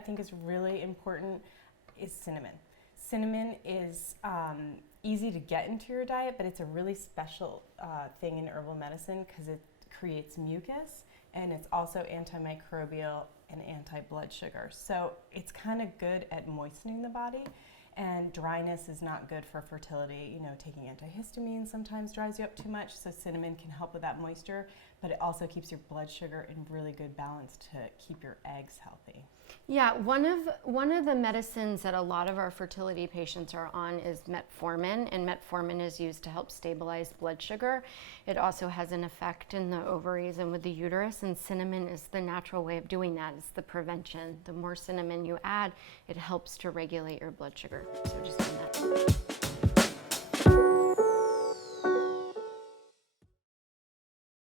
I think is really important is cinnamon. Cinnamon is easy to get into your diet, but it's a really special thing in herbal medicine because it creates mucus, and it's also antimicrobial and anti-blood sugar. So it's kind of good at moistening the body, and dryness is not good for fertility. You know, taking antihistamines sometimes dries you up too much, so cinnamon can help with that moisture, but it also keeps your blood sugar in really good balance to keep your eggs healthy. Yeah, one of the medicines that a lot of our fertility patients are on is metformin, and metformin is used to help stabilize blood sugar. It also has an effect in the ovaries and with the uterus, and cinnamon is the natural way of doing that. It's the prevention. The more cinnamon you add, it helps to regulate your blood sugar. So just do that.